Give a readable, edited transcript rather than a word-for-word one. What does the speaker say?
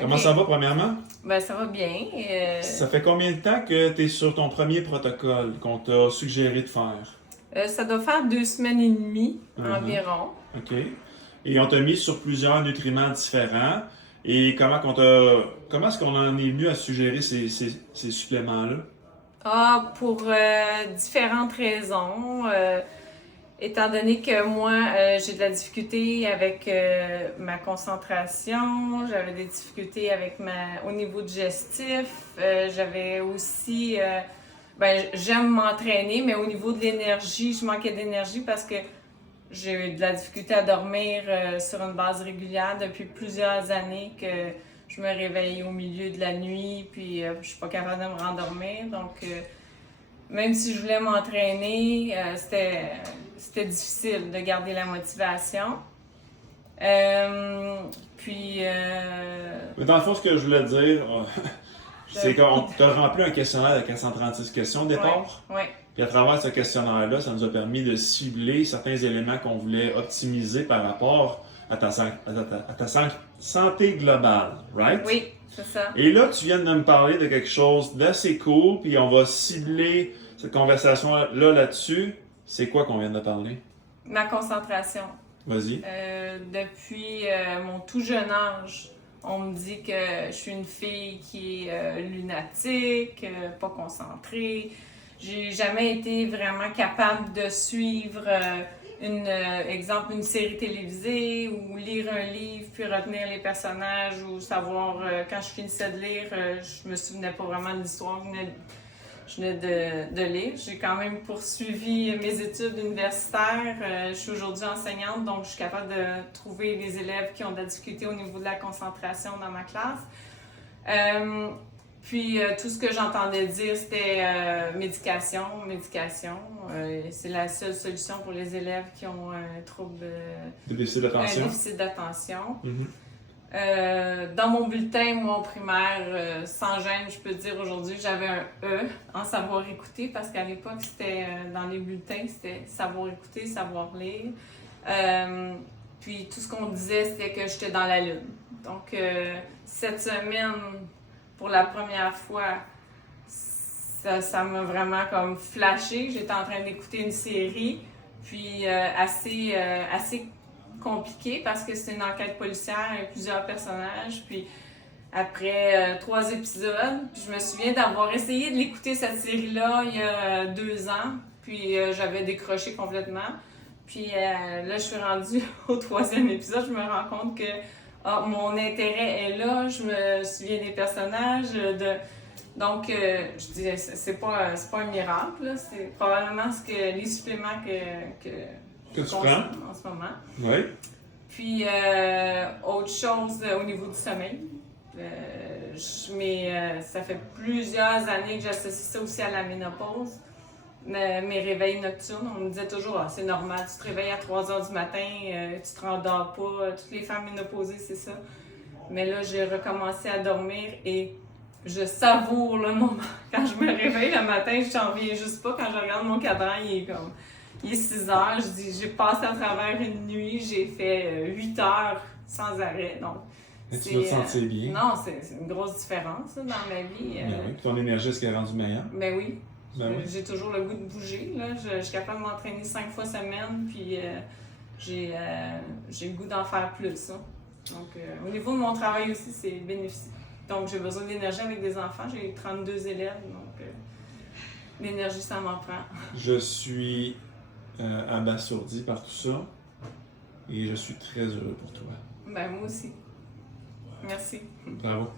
Comment ça va, premièrement? Ben, ça va bien. Ça fait combien de temps que tu es sur ton premier protocole qu'on t'a suggéré de faire? Ça doit faire 2 semaines et demie environ. OK. Et on t'a mis sur plusieurs nutriments différents. Et comment est-ce qu'on en est venu à suggérer ces suppléments-là? Pour différentes raisons. Étant donné que moi, j'ai de la difficulté avec ma concentration, j'avais des difficultés avec au niveau digestif, j'avais aussi, j'aime m'entraîner, mais au niveau de l'énergie, je manquais d'énergie parce que j'ai eu de la difficulté à dormir sur une base régulière depuis plusieurs années que je me réveille au milieu de la nuit, puis je suis pas capable de me rendormir, donc même si je voulais m'entraîner, c'était difficile de garder la motivation. Mais dans le fond, ce que je voulais dire, c'est qu'on t'a rempli un questionnaire de 436 questions au départ. Oui. Puis à travers ce questionnaire-là, ça nous a permis de cibler certains éléments qu'on voulait optimiser par rapport à ta santé globale, right? Oui, c'est ça. Et là, tu viens de me parler de quelque chose d'assez cool, puis on va cibler cette conversation-là là-dessus. C'est quoi qu'on vient de parler? Ma concentration. Vas-y. Depuis mon tout jeune âge, on me dit que je suis une fille qui est lunatique, pas concentrée. J'ai jamais été vraiment capable de suivre exemple, une série télévisée ou lire un livre puis retenir les personnages ou savoir quand je finissais de lire, je me souvenais pas vraiment de l'histoire que je venais de lire. J'ai quand même poursuivi mes études universitaires. Je suis aujourd'hui enseignante, donc je suis capable de trouver des élèves qui ont de la difficulté au niveau de la concentration dans ma classe. Puis tout ce que j'entendais dire, c'était médication. C'est la seule solution pour les élèves qui ont un trouble... déficit d'attention. Un déficit d'attention. Mm-hmm. Dans mon bulletin, moi, au primaire, sans gêne, je peux dire aujourd'hui, j'avais un E en savoir écouter parce qu'à l'époque, c'était dans les bulletins, c'était savoir écouter, savoir lire. Puis tout ce qu'on disait, c'était que j'étais dans la lune. Donc, cette semaine, pour la première fois, ça m'a vraiment comme flashé. J'étais en train d'écouter une série, puis assez compliquée parce que c'est une enquête policière, il y a plusieurs personnages. Puis après 3 épisodes, puis je me souviens d'avoir essayé de l'écouter cette série-là il y a 2 ans, puis j'avais décroché complètement. Puis là, je suis rendue au 3e épisode, je me rends compte que mon intérêt est là, je me souviens des personnages. Donc, je disais, c'est pas un miracle, là. C'est probablement les suppléments que tu prends en ce moment. Oui. Puis, autre chose au niveau du sommeil. Ça fait plusieurs années que j'associe ça aussi à la ménopause. Mes réveils nocturnes, on me disait toujours c'est normal, tu te réveilles à 3h du matin, tu te rendors pas, toutes les femmes ménopausées, c'est ça. Mais là, j'ai recommencé à dormir et je savoure le moment. Quand je me réveille le matin, je n'en reviens juste pas. Quand je regarde mon cadran, il est 6h, je dis j'ai passé à travers une nuit, j'ai fait 8 heures sans arrêt. Donc, et tu vas te sentir bien. Non, c'est une grosse différence dans ma vie. Ben oui. Ton énergie, est-ce qu'elle est rendue meilleure? Ben oui. Ben oui. J'ai toujours le goût de bouger. Là. Je suis capable de m'entraîner 5 fois semaine, puis j'ai le goût d'en faire plus. Hein. Donc, au niveau de mon travail aussi, c'est bénéfique. Donc, j'ai besoin d'énergie avec des enfants. J'ai 32 élèves, donc l'énergie, ça m'en prend. Je suis abasourdi par tout ça et je suis très heureux pour toi. Ben moi aussi. Merci. Bravo.